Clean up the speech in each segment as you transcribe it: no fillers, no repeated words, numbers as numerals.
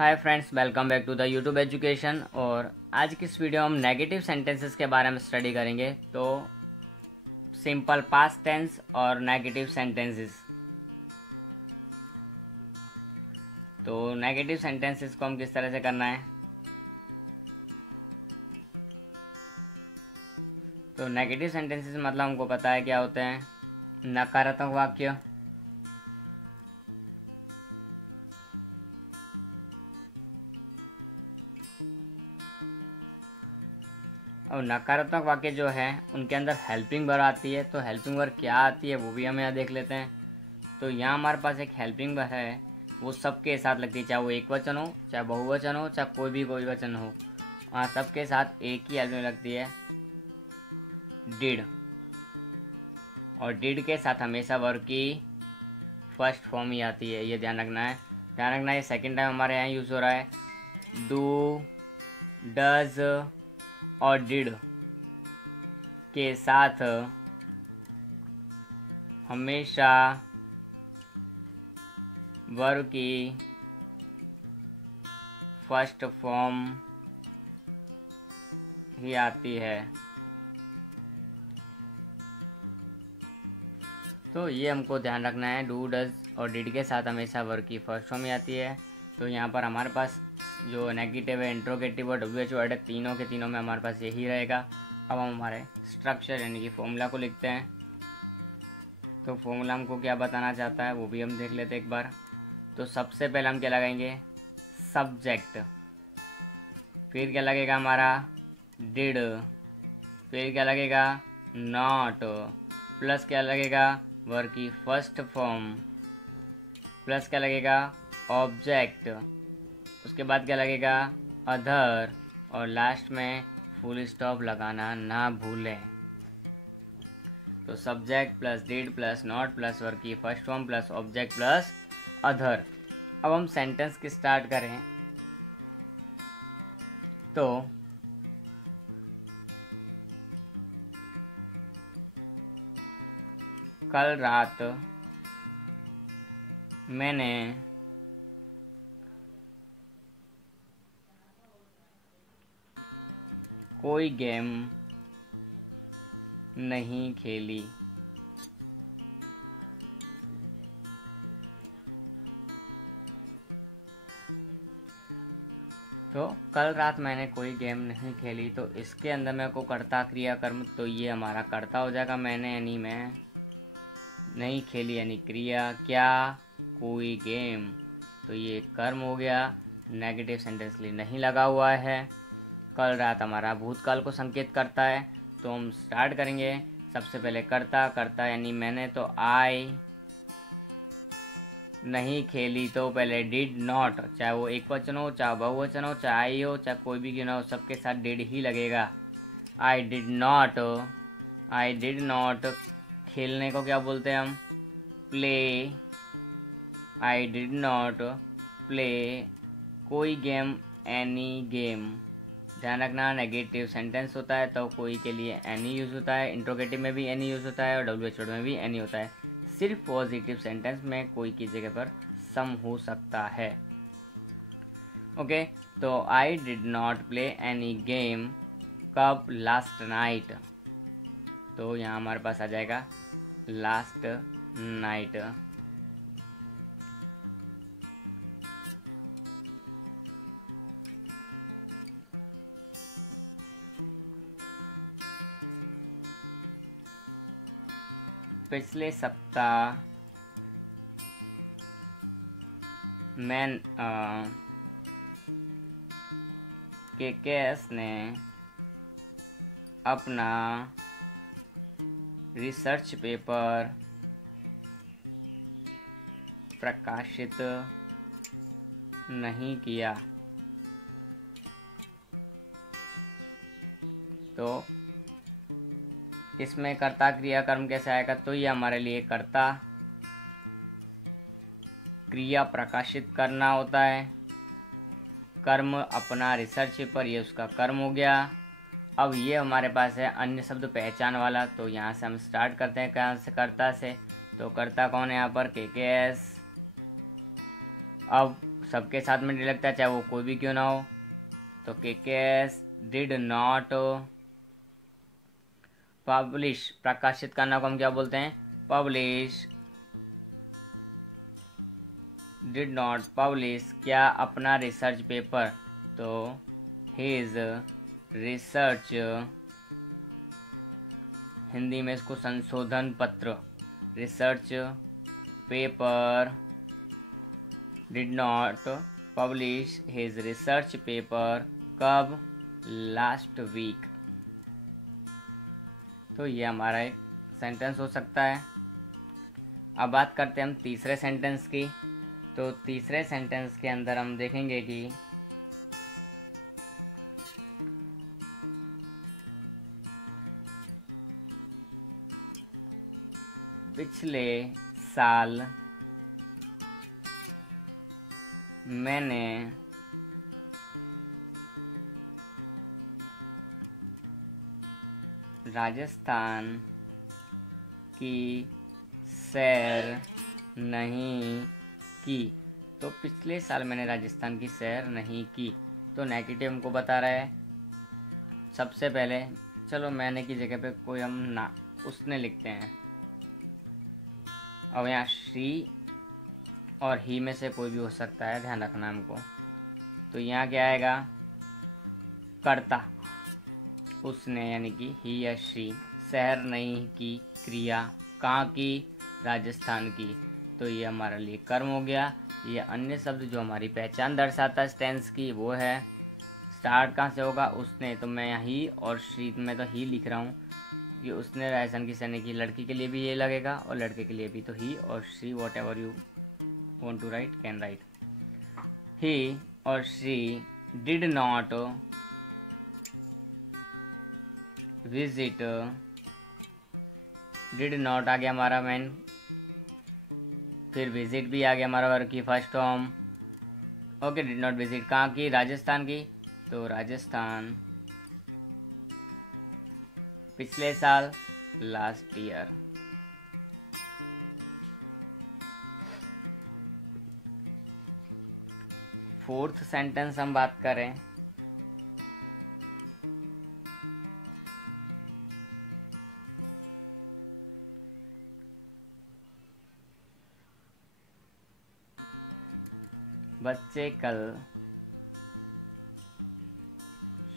Hi friends, welcome back to the YouTube education. और आज की इस वीडियो हम नेगेटिव सेंटेंसेस के बारे में स्टडी करेंगे। तो सिंपल पास्ट टेंस और नेगेटिव सेंटेंसेस। तो नेगेटिव सेंटेंसेस को हम किस तरह से करना है। तो नेगेटिव सेंटेंसेस मतलब हमको पता है क्या होते हैं। नकारात्मक वाक्य, और नकारात्मक वाक्य जो है उनके अंदर हेल्पिंग वर्ब आती है। तो हेल्पिंग वर्ब क्या आती है वो भी हम यहाँ देख लेते हैं। तो यहाँ हमारे पास एक हेल्पिंग वर्ब है, वो सबके साथ लगती है, चाहे वो एक वचन हो, चाहे बहुवचन हो, चाहे कोई वचन हो, वहाँ सबके साथ एक ही हेल्पिंग लगती है, डिड। और डिड के साथ हमेशा वर्ब की फर्स्ट फॉर्म ही आती है, ये ध्यान रखना है। ये सेकेंड टाइम हमारे यहाँ यूज़ हो रहा है। डू, डज और डिड के साथ हमेशा वर्ब की फर्स्ट फॉर्म ही आती है। तो ये हमको ध्यान रखना है, डू, डज और डिड के साथ हमेशा वर्ब की फर्स्ट फॉर्म ही आती है। तो यहाँ पर हमारे पास जो नेगेटिव है, इंट्रोगेटिव और डब्ल्यूएच वर्ड है, तीनों के तीनों में हमारे पास यही रहेगा। अब हम हमारे स्ट्रक्चर यानी कि फॉर्मूला को लिखते हैं। तो फॉर्मूला हमको क्या बताना चाहता है वो भी हम देख लेते हैं एक बार। तो सबसे पहले हम क्या लगाएंगे, सब्जेक्ट, फिर क्या लगेगा हमारा डिड, फिर क्या लगेगा नॉट, प्लस क्या लगेगा वर्ब की फर्स्ट फॉर्म, प्लस क्या लगेगा ऑब्जेक्ट, उसके बाद क्या लगेगा अदर, और लास्ट में फुल स्टॉप लगाना ना भूलें। तो subject plus did plus not plus verb की first form plus object plus other. अब हम सेंटेंस की स्टार्ट करें। तो कल रात मैंने कोई गेम नहीं खेली। तो कल रात मैंने कोई गेम नहीं खेली, तो इसके अंदर मेरे को कर्ता क्रिया कर्म, तो ये हमारा कर्ता हो जाएगा मैंने यानी मैं, नहीं खेली यानी क्रिया, क्या कोई गेम, तो ये कर्म हो गया। नेगेटिव सेंटेंस के लिए नहीं लगा हुआ है। कल रात हमारा भूतकाल को संकेत करता है। तो हम स्टार्ट करेंगे। सबसे पहले कर्ता, कर्ता यानी मैंने, तो आई, नहीं खेली तो पहले डिड नॉट, चाहे वो एक वचन हो, चाहे बहुवचन हो, चाहे आई हो, चाहे कोई भी क्यों ना हो, सबके साथ डिड ही लगेगा। I did not, I did not, खेलने को क्या बोलते हैं हम, play, I did not play कोई गेम, एनी गेम। ध्यान रखना, नेगेटिव सेंटेंस होता है तो कोई के लिए एनी यूज़ होता है, इंट्रोगेटिव में भी एनी यूज़ होता है और डब्ल्यूएच में भी एनी होता है। सिर्फ पॉजिटिव सेंटेंस में कोई की जगह पर सम हो सकता है। ओके, तो I did not play any game कब लास्ट नाइट, तो यहाँ हमारे पास आ जाएगा लास्ट नाइट। पिछले सप्ताह मैं केकेएस ने अपना रिसर्च पेपर प्रकाशित नहीं किया। तो इसमें कर्ता क्रिया कर्म कैसे आएगा, तो ये हमारे लिए कर्ता, क्रिया प्रकाशित करना होता है, कर्म अपना रिसर्च पेपर, ये उसका कर्म हो गया। अब ये हमारे पास है अन्य शब्द पहचान वाला। तो यहाँ से हम स्टार्ट करते हैं कहाँ से, कर्ता से। तो कर्ता कौन है यहाँ पर, केकेएस। अब सबके साथ में डी लगता है, चाहे वो कोई भी क्यों ना हो। तो केकेएस डिड नॉट पब्लिश, प्रकाशित करना को हम क्या बोलते हैं, पब्लिश। डिड नॉट पब्लिश, क्या अपना रिसर्च पेपर, तो हिज रिसर्च, हिंदी में इसको संशोधन पत्र, research paper, did not publish his research paper, कब, लास्ट वीक। तो ये हमारा एक सेंटेंस हो सकता है। अब बात करते हैं हम तीसरे सेंटेंस की। तो तीसरे सेंटेंस के अंदर हम देखेंगे कि पिछले साल मैंने राजस्थान की सैर नहीं की। तो पिछले साल मैंने राजस्थान की सैर नहीं की, तो नेगेटिव हमको बता रहा है। सबसे पहले चलो मैंने की जगह पे कोई हम ना उसने लिखते हैं। अब यहाँ शी और ही में से कोई भी हो सकता है, ध्यान रखना हमको। तो यहाँ क्या आएगा, कर्ता उसने, यानी कि ही या शी, सैर नहीं की क्रिया कहाँ की, राजस्थान की। तो ये हमारे लिए कर्म हो गया। ये अन्य शब्द जो हमारी पहचान दर्शाता है टेंस की, वो है। स्टार्ट कहाँ से होगा, उसने, तो मैं यहाँ ही और शी में तो ही लिख रहा हूँ कि उसने राजस्थान की सैनिक की। लड़की के लिए भी ये लगेगा और लड़के के लिए भी, तो ही और she, what ever you want to write can write. He or she did not visit, did not आ गया हमारा मैन, फिर विजिट भी आ गया हमारा वर्ब की first form. Okay, did not visit कहाँ की, राजस्थान की। तो राजस्थान पिछले साल, लास्ट ईयर। फोर्थ सेंटेंस हम बात करें, बच्चे कल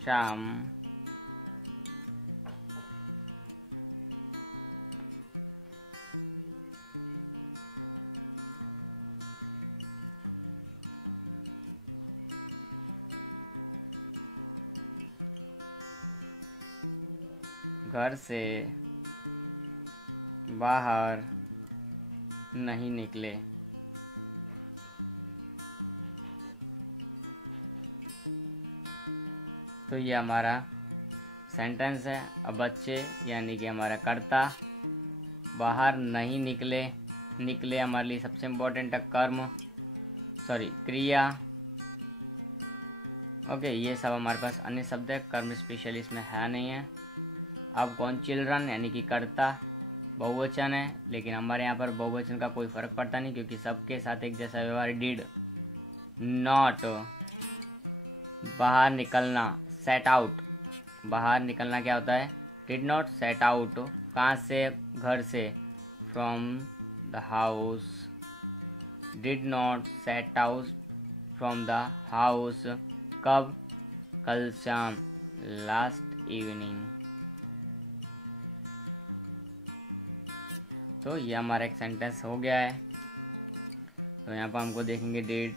शाम घर से बाहर नहीं निकले। तो ये हमारा सेंटेंस है। अब बच्चे यानी कि हमारा कर्ता, बाहर नहीं निकले, निकले हमारे लिए सबसे इम्पोर्टेंट है कर्म, सॉरी क्रिया। ओके, ये सब हमारे पास अन्य शब्द है, कर्म स्पेशली इसमें है नहीं है। अब कौन, चिल्ड्रन यानी कि कर्ता बहुवचन है, लेकिन हमारे यहाँ पर बहुवचन का कोई फर्क पड़ता नहीं क्योंकि सबके साथ एक जैसा व्यवहार। डिड नॉट बाहर निकलना, सेट आउट, बाहर निकलना क्या होता है, डिड नॉट सेट आउट, कहाँ से, घर से, from the house. Did not set out from the house, कब, कल शाम, लास्ट इवनिंग। तो ये हमारा एक सेंटेंस हो गया है। तो यहाँ पर हमको देखेंगे डिड,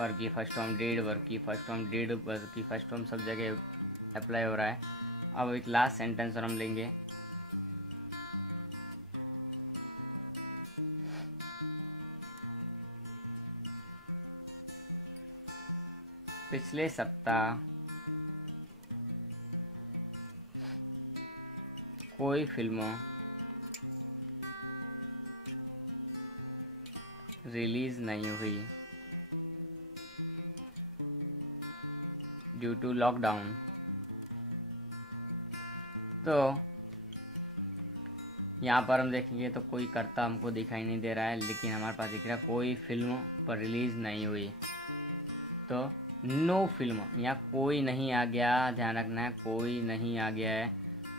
वर्ब की फर्स्ट फॉर्म डिड, वर्ब की फर्स्ट फॉर्म डिड, वर्ब की फर्स्ट फॉर्म सब जगह अप्लाई हो रहा है। अब एक लास्ट सेंटेंस और हम लेंगे, पिछले सप्ताह कोई फिल्म रिलीज नहीं हुई ड्यू टू लॉकडाउन। तो यहाँ पर हम देखेंगे तो कोई कर्ता हमको दिखाई नहीं दे रहा है, लेकिन हमारे पास दिख रहा है कोई फिल्म पर रिलीज़ नहीं हुई। तो नो फिल्म, यहाँ कोई नहीं आ गया, ध्यान रखना है कोई नहीं आ गया है।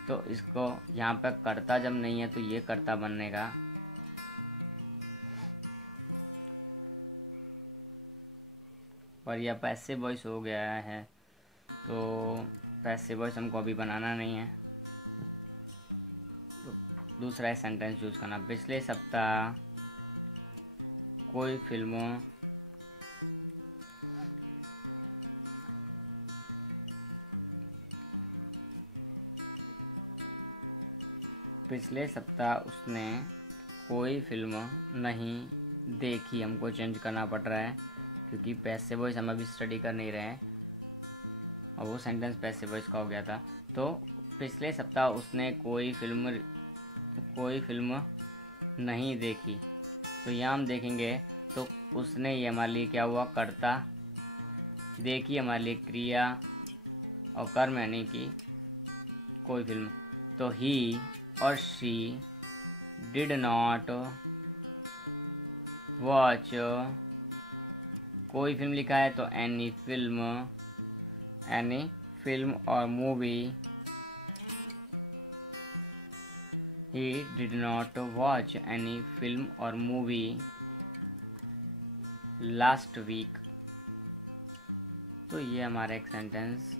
तो इसको यहाँ पर कर्ता जब नहीं है तो ये कर्ता बनेगा। पर यह पैसिव वॉइस हो गया है, तो पैसिव वॉइस हमको अभी बनाना नहीं है। तो दूसरा सेंटेंस यूज करना, पिछले सप्ताह कोई फिल्मों पिछले सप्ताह उसने कोई फिल्म नहीं देखी। हमको चेंज करना पड़ रहा है क्योंकि पैसिव वॉइस हम अभी स्टडी कर नहीं रहे हैं और वो सेंटेंस पैसिव वॉइस का हो गया था। तो पिछले सप्ताह उसने कोई फिल्म नहीं देखी। तो यहाँ हम देखेंगे तो उसने ये हमारे लिए क्या हुआ, कर्ता, देखी हमारे लिए क्रिया और कर्म यानी कि कोई फिल्म। तो ही और शी डिड नॉट वॉच कोई फिल्म लिखा है तो एनी फिल्म और movie. He did not watch any film और मूवी लास्ट वीक। तो ये हमारा एक सेंटेंस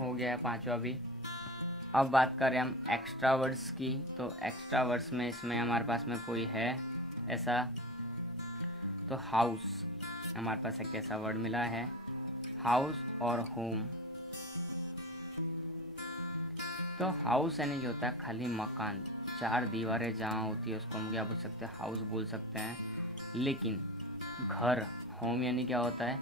हो गया है, पांचवा भी। अब बात करें हम एक्स्ट्रा वर्ड्स की, तो एक्स्ट्रा वर्ड्स में इसमें हमारे पास में कोई है ऐसा, तो हाउस हमारे पास एक ऐसा वर्ड मिला है, हाउस और होम। तो हाउस यानी कि होता है खाली मकान, चार दीवारें जहाँ होती है उसको हम क्या बोल सकते हैं, हाउस बोल सकते हैं। लेकिन घर, होम यानी क्या होता है,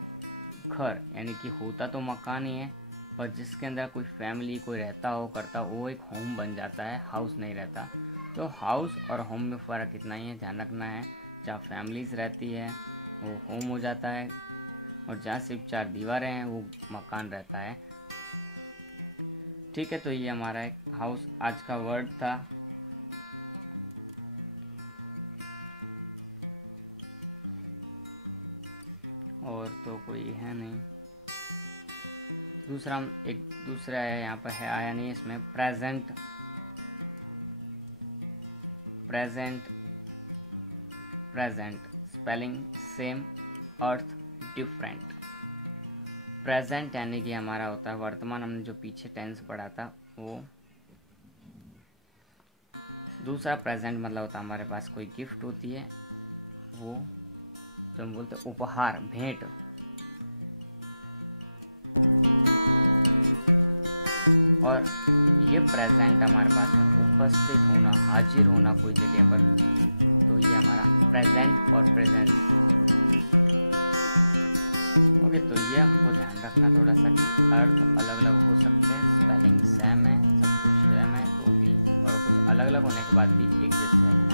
घर यानी कि होता तो मकान ही है, पर जिसके अंदर कोई फैमिली कोई रहता हो करता हो वो एक होम बन जाता है, हाउस नहीं रहता। तो हाउस और होम में फ़र्क इतना ही है, ध्यान रखना है। जहाँ फैमिलीज रहती है वो होम हो जाता है और जहाँ सिर्फ चार दीवारें हैं वो मकान रहता है। ठीक है, तो ये हमारा एक हाउस आज का वर्ड था। और तो कोई है नहीं। दूसरा हम एक दूसरा है, यहाँ पर है आया नहीं इसमें, प्रेजेंट स्पेलिंग सेम, अर्थ डिफरेंट। प्रेजेंट यानी कि हमारा होता है वर्तमान, हमने जो पीछे टेंस पढ़ा था वो। दूसरा प्रेजेंट मतलब होता है हमारे पास कोई गिफ्ट होती है, वो जो हम बोलते हैं उपहार, भेंट। और ये प्रेजेंट हमारे पास में उपस्थित होना, हाजिर होना कोई जगह पर, तो ये हमारा प्रेजेंट और प्रेजेंस। ओके, तो ये हमको ध्यान रखना थोड़ा सा कि अर्थ अलग अलग हो सकते हैं, स्पेलिंग सेम है, सब कुछ सेम है तो भी, और कुछ अलग अलग होने के बाद भी एक जैसे है।